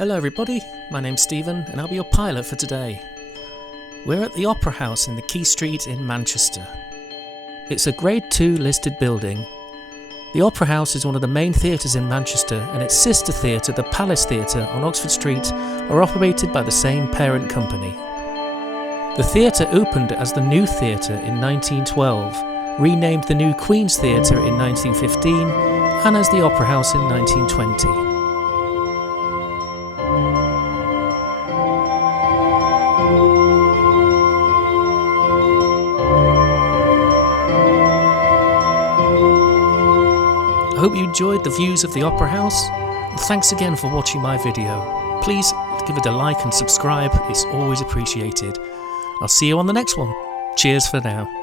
Hello everybody, my name's Stephen and I'll be your pilot for today. We're at the Opera House in the Quay Street in Manchester. It's a Grade 2 listed building. The Opera House is one of the main theatres in Manchester and its sister theatre, the Palace Theatre on Oxford Street, are operated by the same parent company. The theatre opened as the New Theatre in 1912, renamed the New Queen's Theatre in 1915 and as the Opera House in 1920. I hope you enjoyed the views of the Opera House, and thanks again for watching my video. Please give it a like and subscribe, it's always appreciated. I'll see you on the next one. Cheers for now.